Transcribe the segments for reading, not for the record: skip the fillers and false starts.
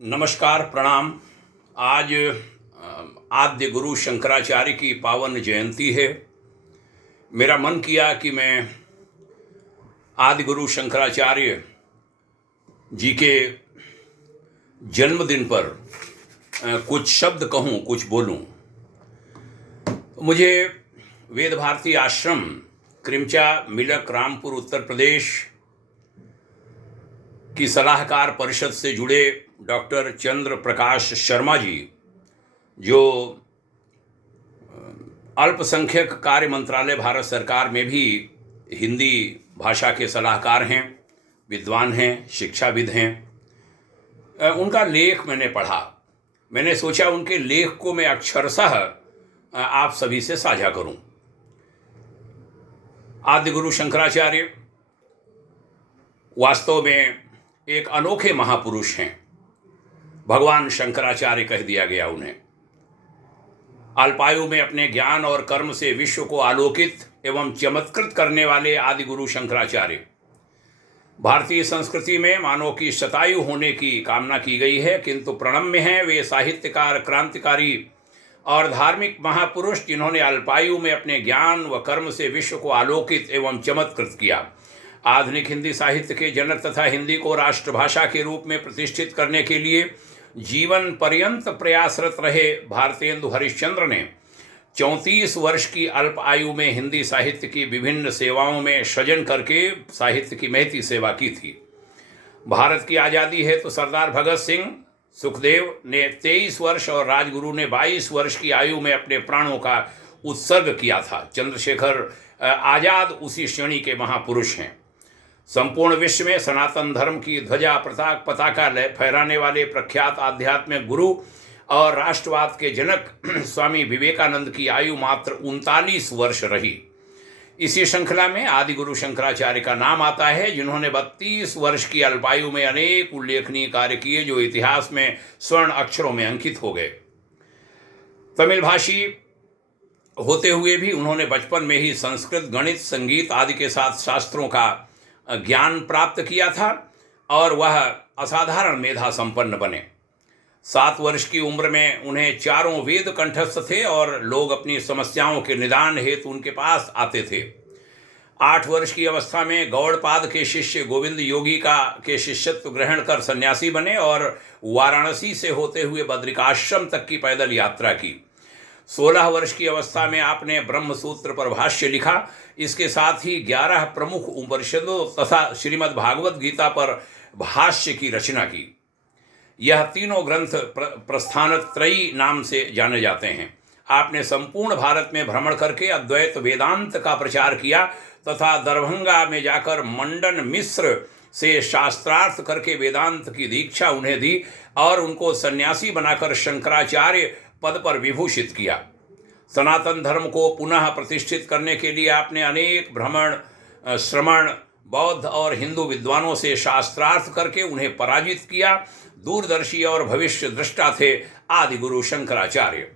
नमस्कार, प्रणाम। आज आद्य गुरु शंकराचार्य की पावन जयंती है। मेरा मन किया कि मैं आदि गुरु शंकराचार्य जी के जन्मदिन पर कुछ शब्द कहूँ, कुछ बोलूँ। मुझे वेद भारती आश्रम, क्रिमचा, मिलक, रामपुर, उत्तर प्रदेश की सलाहकार परिषद से जुड़े डॉक्टर चंद्र प्रकाश शर्मा जी, जो अल्पसंख्यक कार्य मंत्रालय भारत सरकार में भी हिंदी भाषा के सलाहकार हैं, विद्वान हैं, शिक्षाविद हैं, उनका लेख मैंने पढ़ा। मैंने सोचा उनके लेख को मैं अक्षरशः आप सभी से साझा करूं। आदि गुरु शंकराचार्य वास्तव में एक अनोखे महापुरुष हैं। भगवान शंकराचार्य कह दिया गया उन्हें। अल्पायु में अपने ज्ञान और कर्म से विश्व को आलोकित एवं चमत्कृत करने वाले आदि गुरु शंकराचार्य। भारतीय संस्कृति में मानव की शतायु होने की कामना की गई है, किंतु प्रणम्य हैं वे साहित्यकार, क्रांतिकारी और धार्मिक महापुरुष जिन्होंने अल्पायु में अपने ज्ञान व कर्म से विश्व को आलोकित एवं चमत्कृत किया। आधुनिक हिंदी साहित्य के जनक तथा हिंदी को राष्ट्रभाषा के रूप में प्रतिष्ठित करने के लिए जीवन पर्यंत प्रयासरत रहे भारतेंदु हरिश्चंद्र ने 34 वर्ष की अल्प आयु में हिंदी साहित्य की विभिन्न सेवाओं में सृजन करके साहित्य की महती सेवा की थी। भारत की आज़ादी है तो सरदार भगत सिंह, सुखदेव ने 23 वर्ष और राजगुरु ने 22 वर्ष की आयु में अपने प्राणों का उत्सर्ग किया था। चंद्रशेखर आज़ाद उसी श्रेणी के महापुरुष हैं। संपूर्ण विश्व में सनातन धर्म की ध्वजा पताका फहराने वाले प्रख्यात आध्यात्मिक गुरु और राष्ट्रवाद के जनक स्वामी विवेकानंद की आयु मात्र 39 वर्ष रही। इसी श्रृंखला में आदि गुरु शंकराचार्य का नाम आता है, जिन्होंने 32 वर्ष की अल्पायु में अनेक उल्लेखनीय कार्य किए जो इतिहास में स्वर्ण अक्षरों में अंकित हो गए। तमिल भाषी होते हुए भी उन्होंने बचपन में ही संस्कृत, गणित, संगीत आदि के साथ शास्त्रों का ज्ञान प्राप्त किया था और वह असाधारण मेधा संपन्न बने। 7 वर्ष की उम्र में उन्हें चारों वेद कंठस्थ थे और लोग अपनी समस्याओं के निदान हेतु उनके पास आते थे। 8 वर्ष की अवस्था में गौड़पाद के शिष्य गोविंद योगी के शिष्यत्व ग्रहण कर सन्यासी बने और वाराणसी से होते हुए बद्रिकाश्रम तक की पैदल यात्रा की। 16 वर्ष की अवस्था में आपने ब्रह्म सूत्र पर भाष्य लिखा। इसके साथ ही 11 प्रमुख उपनिषदों तथा श्रीमद् भागवत गीता पर भाष्य की रचना की। यह तीनों ग्रंथ प्रस्थानत्रयी नाम से जाने जाते हैं। आपने संपूर्ण भारत में भ्रमण करके अद्वैत वेदांत का प्रचार किया तथा दरभंगा में जाकर मंडन मिश्र से शास्त्रार्थ करके वेदांत की दीक्षा उन्हें दी और उनको सन्यासी बनाकर शंकराचार्य पद पर विभूषित किया। सनातन धर्म को पुनः प्रतिष्ठित करने के लिए आपने अनेक भ्रमण, श्रमण, बौद्ध और हिंदू विद्वानों से शास्त्रार्थ करके उन्हें पराजित किया। दूरदर्शी और भविष्य दृष्टा थे आदि गुरु शंकराचार्य।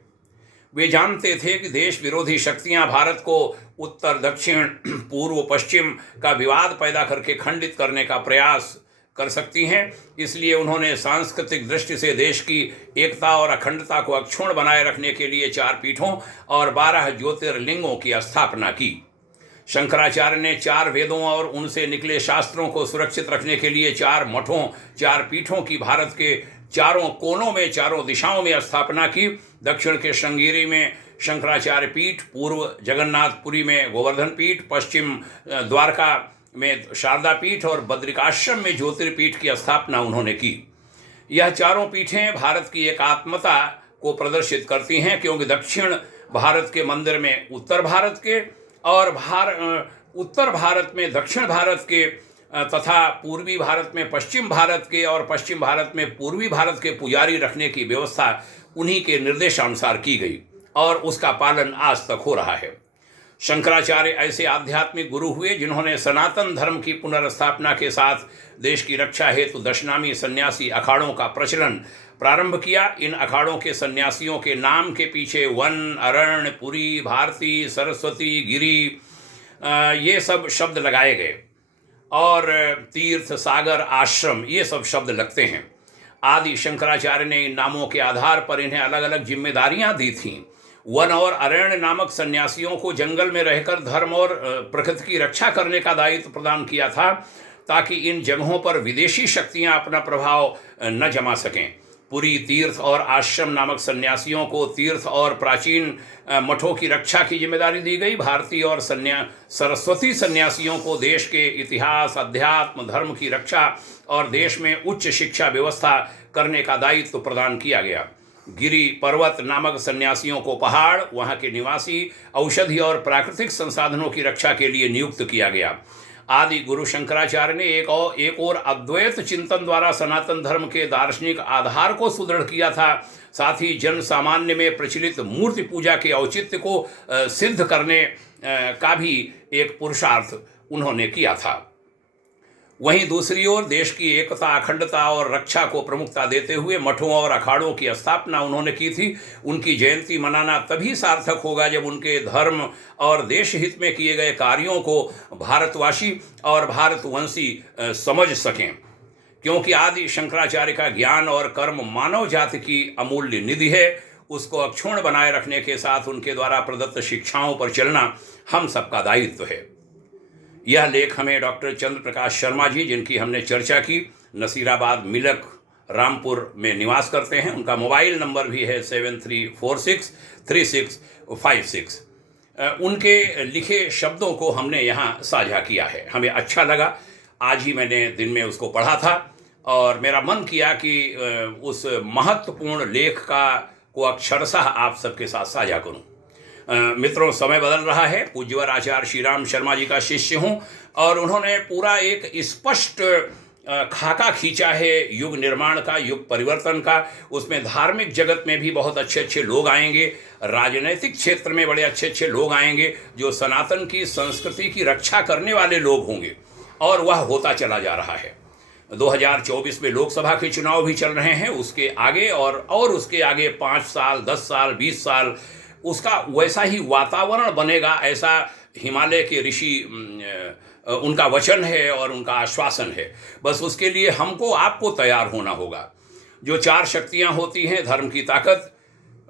वे जानते थे कि देश विरोधी शक्तियां भारत को उत्तर, दक्षिण, पूर्व, पश्चिम का विवाद पैदा करके खंडित करने का प्रयास कर सकती हैं। इसलिए उन्होंने सांस्कृतिक दृष्टि से देश की एकता और अखंडता को अक्षुण्ण बनाए रखने के लिए 4 पीठों और 12 ज्योतिर्लिंगों की स्थापना की। शंकराचार्य ने 4 वेदों और उनसे निकले शास्त्रों को सुरक्षित रखने के लिए 4 मठों, 4 पीठों की भारत के चारों कोनों में, चारों दिशाओं में स्थापना की। दक्षिण के श्रृंगेरी में शंकराचार्य पीठ, पूर्व जगन्नाथपुरी में गोवर्धन पीठ, पश्चिम द्वारका में शारदा पीठ और बद्रिकाश्रम में ज्योतिर्पीठ की स्थापना उन्होंने की। यह चारों पीठें भारत की एकात्मता को प्रदर्शित करती हैं, क्योंकि दक्षिण भारत के मंदिर में उत्तर भारत के और उत्तर भारत में दक्षिण भारत के तथा पूर्वी भारत में पश्चिम भारत के और पश्चिम भारत में पूर्वी भारत के पुजारी रखने की व्यवस्था उन्हीं के निर्देशानुसार की गई और उसका पालन आज तक हो रहा है। शंकराचार्य ऐसे आध्यात्मिक गुरु हुए जिन्होंने सनातन धर्म की पुनर्स्थापना के साथ देश की रक्षा हेतु दशनामी सन्यासी अखाड़ों का प्रचलन प्रारंभ किया। इन अखाड़ों के सन्यासियों के नाम के पीछे वन, अरण्य, पुरी, भारती, सरस्वती, गिरी ये सब शब्द लगाए गए और तीर्थ, सागर, आश्रम ये सब शब्द लगते हैं। आदि शंकराचार्य ने इन नामों के आधार पर इन्हें अलग अलग जिम्मेदारियां दी थीं। वन और अरण्य नामक सन्यासियों को जंगल में रहकर धर्म और प्रकृति की रक्षा करने का दायित्व प्रदान किया था, ताकि इन जगहों पर विदेशी शक्तियां अपना प्रभाव न जमा सकें। पुरी तीर्थ और आश्रम नामक सन्यासियों को तीर्थ और प्राचीन मठों की रक्षा की जिम्मेदारी दी गई। भारतीय और सरस्वती सन्यासियों को देश के इतिहास, अध्यात्म, धर्म की रक्षा और देश में उच्च शिक्षा व्यवस्था करने का दायित्व प्रदान किया गया। गिरि पर्वत नामक सन्यासियों को पहाड़, वहाँ के निवासी, औषधि और प्राकृतिक संसाधनों की रक्षा के लिए नियुक्त किया गया। आदि गुरु शंकराचार्य ने एक और अद्वैत चिंतन द्वारा सनातन धर्म के दार्शनिक आधार को सुदृढ़ किया था। साथ ही जन सामान्य में प्रचलित मूर्ति पूजा के औचित्य को सिद्ध करने का भी एक पुरुषार्थ उन्होंने किया था। वहीं दूसरी ओर देश की एकता, अखंडता और रक्षा को प्रमुखता देते हुए मठों और अखाड़ों की स्थापना उन्होंने की थी। उनकी जयंती मनाना तभी सार्थक होगा जब उनके धर्म और देश हित में किए गए कार्यों को भारतवासी और भारतवंशी समझ सकें, क्योंकि आदि शंकराचार्य का ज्ञान और कर्म मानव जाति की अमूल्य निधि है। उसको अक्षुण्ण बनाए रखने के साथ उनके द्वारा प्रदत्त शिक्षाओं पर चलना हम सबका दायित्व है। यह लेख हमें डॉक्टर चंद्र प्रकाश शर्मा जी, जिनकी हमने चर्चा की, नसीराबाद मिलक रामपुर में निवास करते हैं। उनका मोबाइल नंबर भी है 73463656। उनके लिखे शब्दों को हमने यहाँ साझा किया है। हमें अच्छा लगा। आज ही मैंने दिन में उसको पढ़ा था और मेरा मन किया कि उस महत्वपूर्ण लेख को अक्षरशः आप सबके साथ साझा करूं। मित्रों, समय बदल रहा है। पूज्यवर आचार्य श्री राम शर्मा जी का शिष्य हूं और उन्होंने पूरा एक स्पष्ट खाका खींचा है युग निर्माण का, युग परिवर्तन का। उसमें धार्मिक जगत में भी बहुत अच्छे अच्छे लोग आएंगे, राजनैतिक क्षेत्र में बड़े अच्छे अच्छे लोग आएंगे जो सनातन की संस्कृति की रक्षा करने वाले लोग होंगे, और वह होता चला जा रहा है। 2024 में लोकसभा के चुनाव भी चल रहे हैं। उसके आगे और उसके आगे 5 साल, 10 साल, 20 साल उसका वैसा ही वातावरण बनेगा, ऐसा हिमालय के ऋषि उनका वचन है और उनका आश्वासन है। बस उसके लिए हमको, आपको तैयार होना होगा। जो 4 शक्तियां होती हैं, धर्म की ताकत,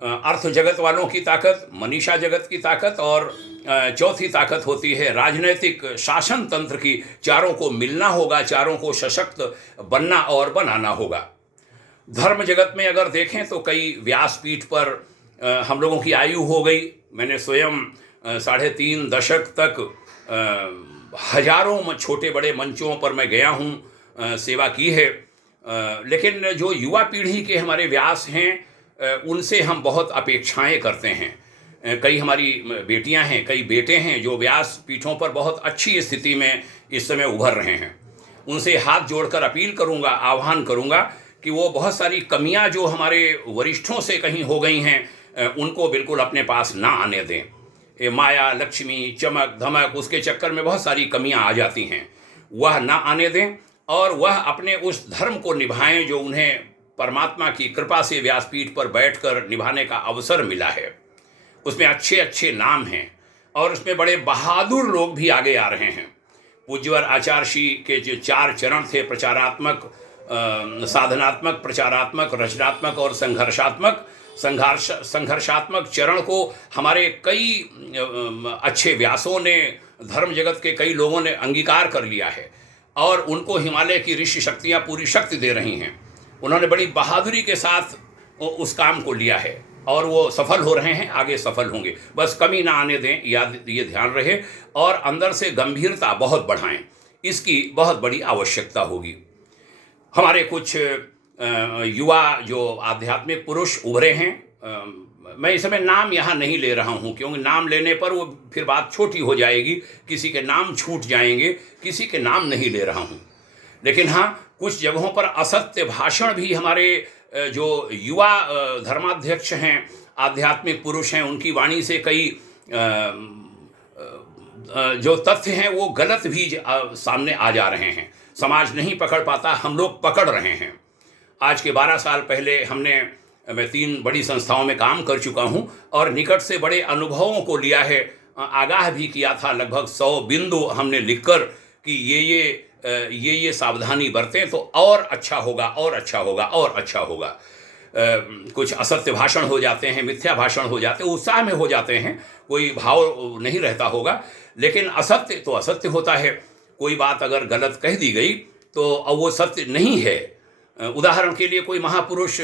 अर्थ जगत वालों की ताकत, मनीषा जगत की ताकत और चौथी ताकत होती है राजनैतिक शासन तंत्र की। चारों को मिलना होगा, चारों को सशक्त बनना और बनाना होगा। धर्म जगत में अगर देखें तो कई व्यासपीठ पर हम लोगों की आयु हो गई। मैंने स्वयं 3.5 दशक तक हजारों छोटे बड़े मंचों पर मैं गया हूँ, सेवा की है। लेकिन जो युवा पीढ़ी के हमारे व्यास हैं, उनसे हम बहुत अपेक्षाएं करते हैं। कई हमारी बेटियां हैं, कई बेटे हैं जो व्यास पीठों पर बहुत अच्छी स्थिति में इस समय उभर रहे हैं। उनसे हाथ जोड़कर अपील करूंगा, आह्वान करूंगा कि वो बहुत सारी कमियां जो हमारे वरिष्ठों से कहीं हो गई हैं, उनको बिल्कुल अपने पास ना आने दें। ये माया, लक्ष्मी, चमक, धमक, उसके चक्कर में बहुत सारी कमियां आ जाती हैं, वह ना आने दें और वह अपने उस धर्म को निभाएं जो उन्हें परमात्मा की कृपा से व्यासपीठ पर बैठकर निभाने का अवसर मिला है। उसमें अच्छे अच्छे नाम हैं और उसमें बड़े बहादुर लोग भी आगे आ रहे हैं। पूज्यवर आचार्य श्री के जो 4 चरण थे, प्रचारात्मक, साधनात्मक, प्रचारात्मक, रचनात्मक और संघर्षात्मक चरण को हमारे कई अच्छे व्यासों ने, धर्म जगत के कई लोगों ने अंगीकार कर लिया है और उनको हिमालय की ऋषि शक्तियाँ पूरी शक्ति दे रही हैं। उन्होंने बड़ी बहादुरी के साथ उस काम को लिया है और वो सफल हो रहे हैं, आगे सफल होंगे। बस कमी ना आने दें, ये ध्यान रहे और अंदर से गंभीरता बहुत बढ़ाएं। इसकी बहुत बड़ी आवश्यकता होगी। हमारे कुछ युवा जो आध्यात्मिक पुरुष उभरे हैं, मैं इस समय नाम यहाँ नहीं ले रहा हूँ क्योंकि नाम लेने पर वो फिर बात छोटी हो जाएगी, किसी के नाम छूट जाएंगे, किसी के नाम नहीं ले रहा हूँ। लेकिन हाँ, कुछ जगहों पर असत्य भाषण भी हमारे जो युवा धर्माध्यक्ष हैं, आध्यात्मिक पुरुष हैं, उनकी वाणी से कई जो तथ्य हैं वो गलत भी सामने आ जा रहे हैं। समाज नहीं पकड़ पाता, हम लोग पकड़ रहे हैं। आज के 12 साल पहले मैं 3 बड़ी संस्थाओं में काम कर चुका हूं और निकट से बड़े अनुभवों को लिया है। आगाह भी किया था, लगभग 100 बिंदु हमने लिखकर कि ये ये सावधानी बरतें तो और अच्छा होगा, और अच्छा होगा, और अच्छा होगा। कुछ असत्य भाषण हो जाते हैं, मिथ्या भाषण हो जाते हैं, उत्साह में हो जाते हैं, कोई भाव नहीं रहता होगा, लेकिन असत्य तो असत्य होता है। कोई बात अगर गलत कह दी गई तो अब वो सत्य नहीं है। उदाहरण के लिए कोई महापुरुष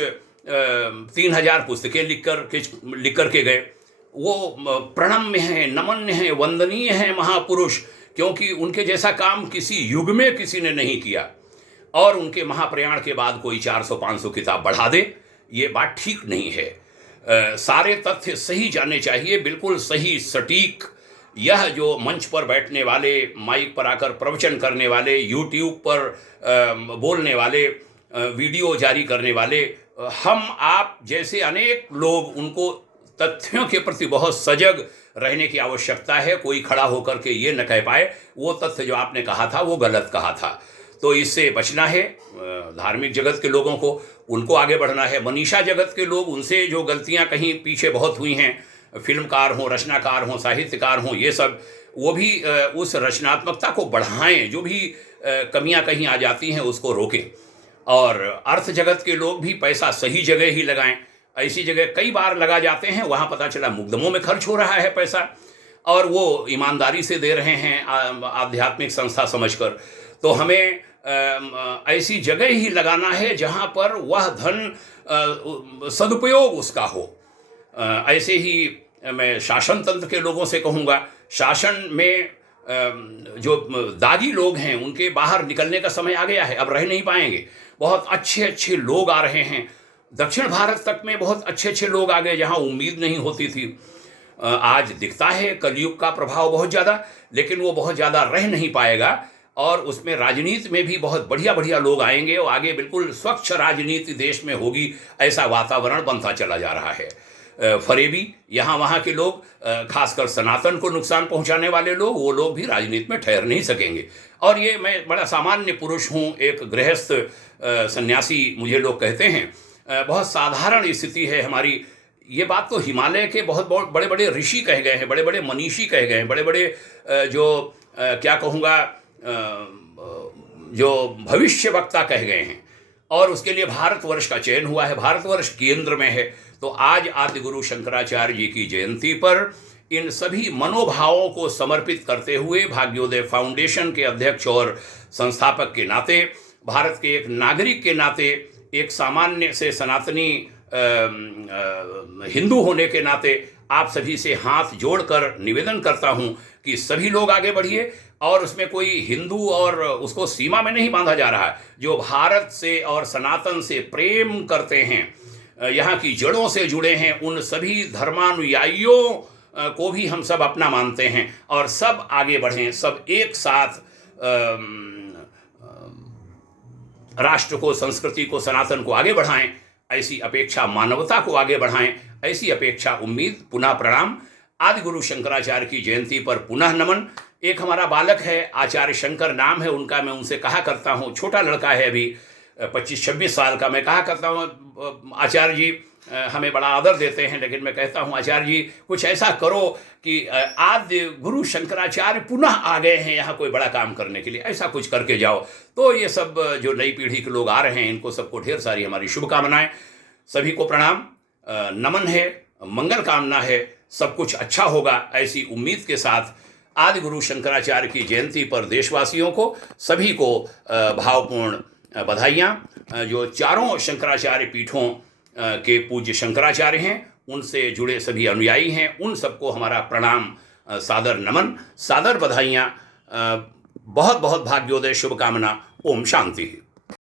3000 पुस्तकें लिख कर के गए, वो प्रणम्य हैं, नमन्य हैं, वंदनीय हैं महापुरुष, क्योंकि उनके जैसा काम किसी युग में किसी ने नहीं किया, और उनके महाप्रयाण के बाद कोई 400-500 किताब बढ़ा दे, ये बात ठीक नहीं है। सारे तथ्य सही जाने चाहिए, बिल्कुल सही सटीक। यह जो मंच पर बैठने वाले, माइक पर आकर प्रवचन करने वाले, यूट्यूब पर बोलने वाले, वीडियो जारी करने वाले, हम आप जैसे अनेक लोग, उनको तथ्यों के प्रति बहुत सजग रहने की आवश्यकता है। कोई खड़ा होकर के ये न कह पाए वो तथ्य जो आपने कहा था वो गलत कहा था। तो इससे बचना है। धार्मिक जगत के लोगों को, उनको आगे बढ़ना है। मनीषा जगत के लोग, उनसे जो गलतियां कहीं पीछे बहुत हुई हैं, फिल्मकार हों, रचनाकार हों, साहित्यकार हों, ये सब, वो भी उस रचनात्मकता को बढ़ाएं। जो भी कमियां कहीं आ जाती हैं उसको रोकें। और अर्थ जगत के लोग भी पैसा सही जगह ही लगाएं। ऐसी जगह कई बार लगा जाते हैं, वहाँ पता चला मुकदमों में खर्च हो रहा है पैसा, और वो ईमानदारी से दे रहे हैं आध्यात्मिक संस्था समझकर। तो हमें ऐसी जगह ही लगाना है जहाँ पर वह धन सदुपयोग उसका हो। ऐसे ही मैं शासन तंत्र के लोगों से कहूँगा, शासन में जो दागी लोग हैं उनके बाहर निकलने का समय आ गया है, अब रह नहीं पाएंगे। बहुत अच्छे अच्छे लोग आ रहे हैं, दक्षिण भारत तक में बहुत अच्छे अच्छे लोग आ गए जहाँ उम्मीद नहीं होती थी। आज दिखता है कलयुग का प्रभाव बहुत ज़्यादा, लेकिन वो बहुत ज़्यादा रह नहीं पाएगा, और उसमें राजनीति में भी बहुत बढ़िया बढ़िया लोग आएंगे, और आगे बिल्कुल स्वच्छ राजनीति देश में होगी, ऐसा वातावरण बनता चला जा रहा है। फरेबी यहाँ वहाँ के लोग, खासकर सनातन को नुकसान पहुँचाने वाले लोग, वो लोग भी राजनीति में ठहर नहीं सकेंगे। और ये, मैं बड़ा सामान्य पुरुष हूँ, एक गृहस्थ सन्यासी मुझे लोग कहते हैं, बहुत साधारण स्थिति है हमारी। ये बात तो हिमालय के बहुत बहुत बड़े बड़े ऋषि कह गए हैं, बड़े बड़े मनीषी कह गए हैं, बड़े बड़े जो क्या कहूँगा, जो भविष्य वक्ता कह गए हैं, और उसके लिए भारतवर्ष का चयन हुआ है, भारतवर्ष केंद्र में है। तो आज आदि गुरु शंकराचार्य जी की जयंती पर इन सभी मनोभावों को समर्पित करते हुए, भाग्योदय फाउंडेशन के अध्यक्ष और संस्थापक के नाते, भारत के एक नागरिक के नाते, एक सामान्य से सनातनी हिंदू होने के नाते, आप सभी से हाथ जोड़कर निवेदन करता हूं कि सभी लोग आगे बढ़िए। और उसमें कोई हिंदू और उसको सीमा में नहीं बांधा जा रहा है। जो भारत से और सनातन से प्रेम करते हैं, यहाँ की जड़ों से जुड़े हैं, उन सभी धर्मानुयायियों को भी हम सब अपना मानते हैं, और सब आगे बढ़ें, सब एक साथ राष्ट्र को, संस्कृति को, सनातन को आगे बढ़ाएं। ऐसी अपेक्षा, मानवता को आगे बढ़ाएं, ऐसी अपेक्षा, उम्मीद। पुनः प्रणाम। आदि गुरु शंकराचार्य की जयंती पर पुनः नमन। एक हमारा बालक है, आचार्य शंकर नाम है उनका, मैं उनसे कहा करता हूँ, छोटा लड़का है अभी 25-26 साल का, मैं कहा करता हूँ, आचार्य जी हमें बड़ा आदर देते हैं, लेकिन मैं कहता हूँ आचार्य जी कुछ ऐसा करो कि आदि गुरु शंकराचार्य पुनः आ गए हैं यहाँ कोई बड़ा काम करने के लिए, ऐसा कुछ करके जाओ। तो ये सब जो नई पीढ़ी के लोग आ रहे हैं, इनको सबको ढेर सारी हमारी शुभकामनाएं। सभी को प्रणाम, नमन है, मंगल कामना है, सब कुछ अच्छा होगा, ऐसी उम्मीद के साथ आदि गुरु शंकराचार्य की जयंती पर देशवासियों को, सभी को भावपूर्ण बधाइयाँ। जो चारों शंकराचार्य पीठों के पूज्य शंकराचार्य हैं, उनसे जुड़े सभी अनुयायी हैं, उन सबको हमारा प्रणाम, सादर नमन, सादर बधाइयाँ, बहुत बहुत भाग्योदय, शुभकामना। ओम शांति।